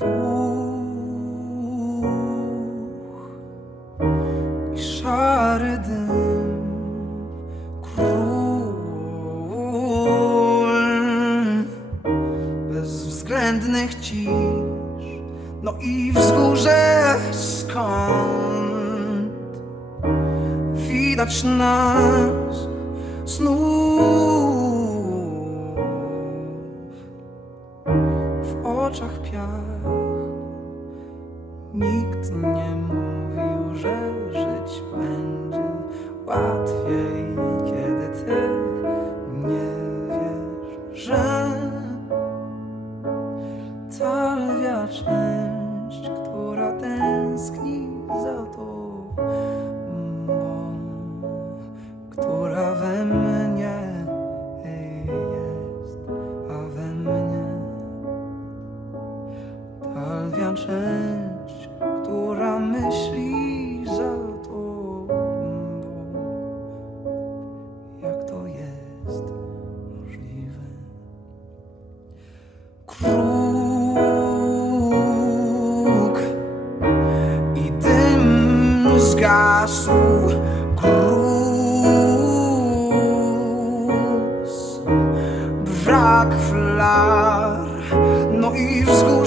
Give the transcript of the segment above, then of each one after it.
duch i szary dym król. Bezwzględnych cisz no i wzgórze skąd? Widać nas znów oczach piach. Nikt nie mówił, że żyć będzie łatwiej, kiedy ty nie wiesz, że ta lwia część, która tęskni za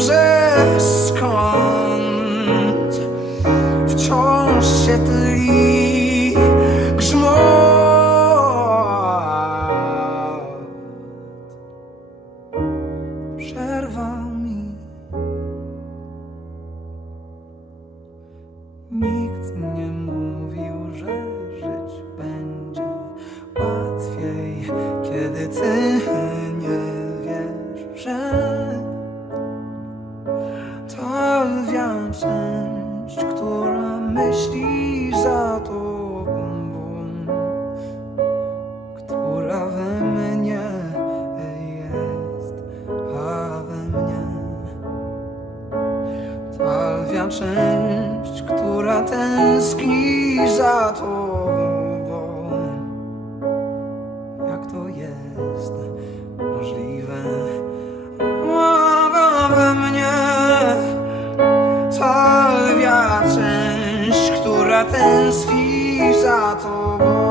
wzgórze skąd wciąż się tli mi. Nikt nie mówił, że żyć będzie łatwiej, kiedy ty lwia część, która tęskni za. Jak to jest możliwe? We mnie część, która tęskni za tobą.